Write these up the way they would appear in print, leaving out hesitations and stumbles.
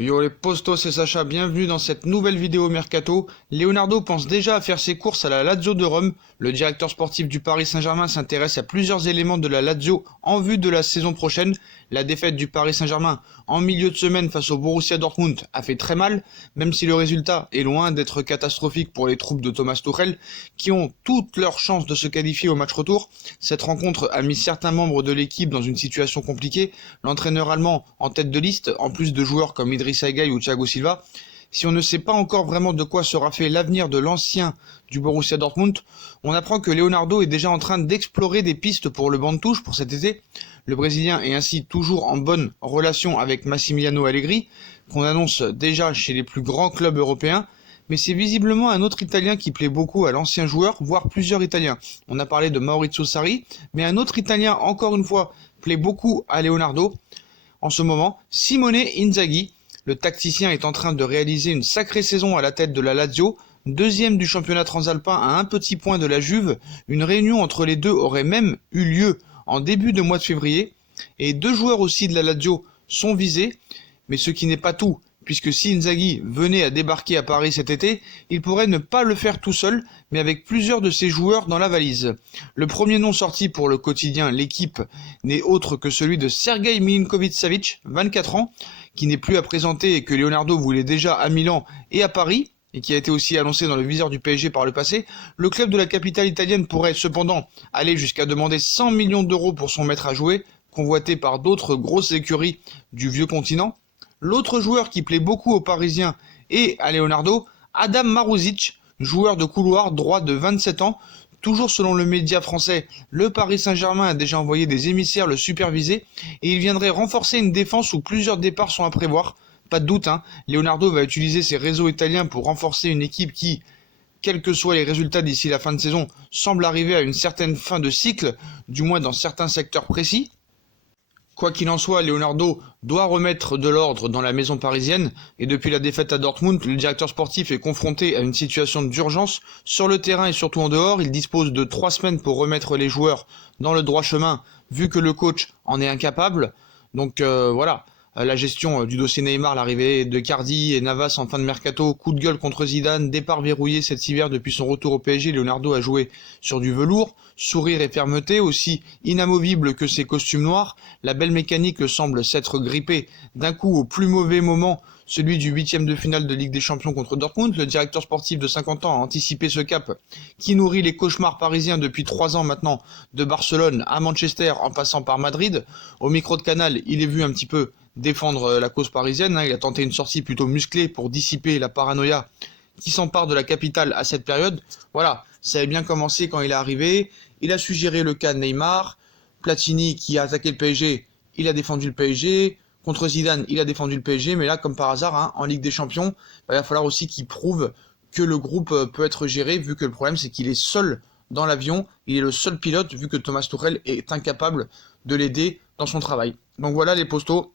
Yo les postos, c'est Sacha, bienvenue dans cette nouvelle vidéo Mercato. Leonardo pense déjà à faire ses courses à la Lazio de Rome. Le directeur sportif du Paris Saint-Germain s'intéresse à plusieurs éléments de la Lazio en vue de la saison prochaine. La défaite du Paris Saint-Germain en milieu de semaine face au Borussia Dortmund a fait très mal, même si le résultat est loin d'être catastrophique pour les troupes de Thomas Tuchel, qui ont toutes leurs chances de se qualifier au match retour. Cette rencontre a mis certains membres de l'équipe dans une situation compliquée. L'entraîneur allemand en tête de liste, en plus de joueurs comme Idrissa Gueye ou Thiago Silva. Si on ne sait pas encore vraiment de quoi sera fait l'avenir de l'ancien du Borussia Dortmund, on apprend que Leonardo est déjà en train d'explorer des pistes pour le banc de touche pour cet été. Le Brésilien est ainsi toujours en bonne relation avec Massimiliano Allegri, qu'on annonce déjà chez les plus grands clubs européens, mais c'est visiblement un autre Italien qui plaît beaucoup à l'ancien joueur, voire plusieurs Italiens. On a parlé de Maurizio Sarri, mais un autre Italien, encore une fois, plaît beaucoup à Leonardo. En ce moment, Simone Inzaghi. Le tacticien est en train de réaliser une sacrée saison à la tête de la Lazio, deuxième du championnat transalpin à un petit point de la Juve. Une réunion entre les deux aurait même eu lieu en début de mois de février, et deux joueurs aussi de la Lazio sont visés, mais ce qui n'est pas tout, puisque si Inzaghi venait à débarquer à Paris cet été, il pourrait ne pas le faire tout seul, mais avec plusieurs de ses joueurs dans la valise. Le premier nom sorti pour le quotidien L'Équipe n'est autre que celui de Sergej Milinkovic-Savic, 24 ans, qui n'est plus à présenter et que Leonardo voulait déjà à Milan et à Paris, et qui a été aussi annoncé dans le viseur du PSG par le passé. Le club de la capitale italienne pourrait cependant aller jusqu'à demander 100 millions d'euros pour son maître à jouer, convoité par d'autres grosses écuries du vieux continent. L'autre joueur qui plaît beaucoup aux Parisiens et à Leonardo, Adam Marusic, joueur de couloir droit de 27 ans. Toujours selon le média français, le Paris Saint-Germain a déjà envoyé des émissaires le superviser et il viendrait renforcer une défense où plusieurs départs sont à prévoir. Pas de doute, Leonardo va utiliser ses réseaux italiens pour renforcer une équipe qui, quels que soient les résultats d'ici la fin de saison, semble arriver à une certaine fin de cycle, du moins dans certains secteurs précis. Quoi qu'il en soit, Leonardo doit remettre de l'ordre dans la maison parisienne, et depuis la défaite à Dortmund, le directeur sportif est confronté à une situation d'urgence. Sur le terrain et surtout en dehors, il dispose de 3 semaines pour remettre les joueurs dans le droit chemin, vu que le coach en est incapable. Donc voilà, la gestion du dossier Neymar, l'arrivée de Cardi et Navas en fin de mercato, coup de gueule contre Zidane, départ verrouillé cet hiver depuis son retour au PSG, Leonardo a joué sur du velours, sourire et fermeté, aussi inamovible que ses costumes noirs. La belle mécanique semble s'être grippée d'un coup au plus mauvais moment, celui du 8e de finale de Ligue des Champions contre Dortmund. Le directeur sportif de 50 ans a anticipé ce cap qui nourrit les cauchemars parisiens depuis 3 ans maintenant, de Barcelone à Manchester en passant par Madrid. Au micro de Canal, il est vu un petit peu défendre la cause parisienne. Il a tenté une sortie plutôt musclée pour dissiper la paranoïa qui s'empare de la capitale à cette période. Voilà, ça avait bien commencé quand il est arrivé. Il a su gérer le cas de Neymar. Platini qui a attaqué le PSG, il a défendu le PSG. Contre Zidane, il a défendu le PSG. Mais là, comme par hasard, en Ligue des Champions, il va falloir aussi qu'il prouve que le groupe peut être géré, vu que le problème, c'est qu'il est seul dans l'avion. Il est le seul pilote, vu que Thomas Tuchel est incapable de l'aider dans son travail. Donc voilà les postos.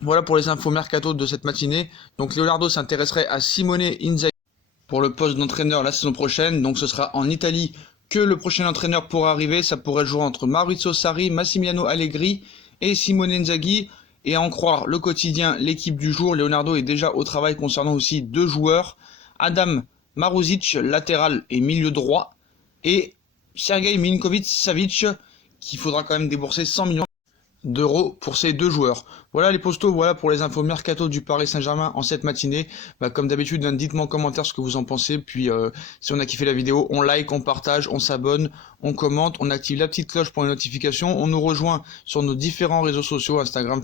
Voilà pour les infos mercato de cette matinée. Donc Leonardo s'intéresserait à Simone Inzaghi pour le poste d'entraîneur la saison prochaine. Donc ce sera en Italie que le prochain entraîneur pourra arriver. Ça pourrait jouer entre Maurizio Sarri, Massimiliano Allegri et Simone Inzaghi. Et à en croire le quotidien, L'Équipe du jour, Leonardo est déjà au travail concernant aussi 2 joueurs. Adam Marusic, latéral et milieu droit. Et Sergej Milinkovic-Savic, qu'il faudra quand même débourser 100 millions d'euros pour ces 2 joueurs. Voilà les postos, voilà pour les infos mercato du Paris Saint-Germain en cette matinée. Comme d'habitude, dites-moi en commentaire ce que vous en pensez. Puis si on a kiffé la vidéo, on like, on partage, on s'abonne, on commente, on active la petite cloche pour les notifications. On nous rejoint sur nos différents réseaux sociaux, Instagram,